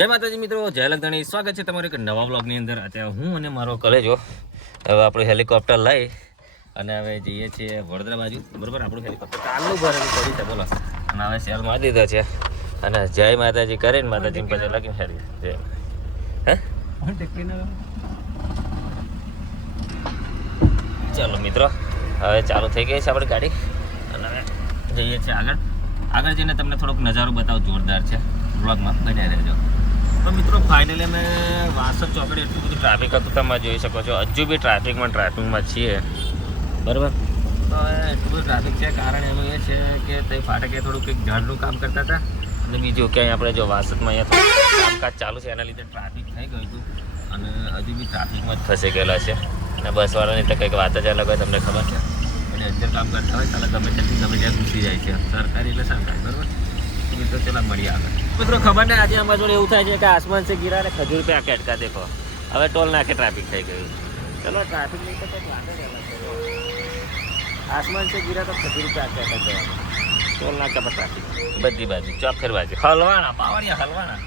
જય માતાજી મિત્રો, જય લગધણી. સ્વાગત છે તમારું એક નવા બ્લોગની અંદર. અત્યારે હું અને મારો કલેજો હવે આપણું હેલિકોપ્ટર લઈ અને હવે જઈએ છીએ વડોદરા બાજુ. બરાબર, આપણું હેલિકોપ્ટર ચાલુ ભરેલું પડી છે, બોલો. અને હવે સેલ મારી દીધો છે અને જય માતાજી કરીને માતાજી પછી લગીને હેડી જય હે ચાલો મિત્રો, હવે ચાલુ થઈ ગઈ છે આપણી ગાડી અને હવે જઈએ છીએ આગળ જઈને તમને થોડોક નજારો બતાવો, જોરદાર છે. બ્લોગમાં બન્યા રહેજો. તો મિત્રો ફાઇનલી અમે વાસદ ચોકડી એટલું બધું ટ્રાફિક હતું, તમે જોઈ શકો છો. હજુ બી ટ્રાફિકમાં છીએ, બરાબર. તો એટલું બધું ટ્રાફિક છે, કારણ એનું એ છે કે તે ફાટકે થોડુંક એક ઝાડનું કામ કરતા હતા અને બીજું ક્યાંય આપણે જો વાસદમાં અહીંયા થોડું કામકાજ ચાલુ છે, એના લીધે ટ્રાફિક થઈ ગયું હતું અને હજુ બી ટ્રાફિકમાં જ ફસાઈ ગયેલા છે. અને બસવાળાની તો કંઈક વાત જ અલગ હોય, તમને ખબર છે. એટલે અત્યારે કામ કરતા હોય ચાલો ગમે ત્યાં ઘૂસી જાય છે. સરકારી એટલે સરકારી, બરાબર. મિત્રો ચલા મળીએ આગળ. મિત્રો ખબર ને આજે અમારા જોડે એવું થાય છે કે આસમાન से गिरा ને ખજૂર पे आके अटका. देखो હવે ટોલ નાકે ટ્રાફિક થઈ ગયું. ચલો ટ્રાફિક નહીં તો કંઈક વાંધો નહીં. આસમાન से गिरा તો ખજૂર पे आके अटक જવાનું. ટોલ નાકા પર ટ્રાફિક બધી બાજુ, ચોફેર બાજુ હલવાના, બાવળિયા હલવાના.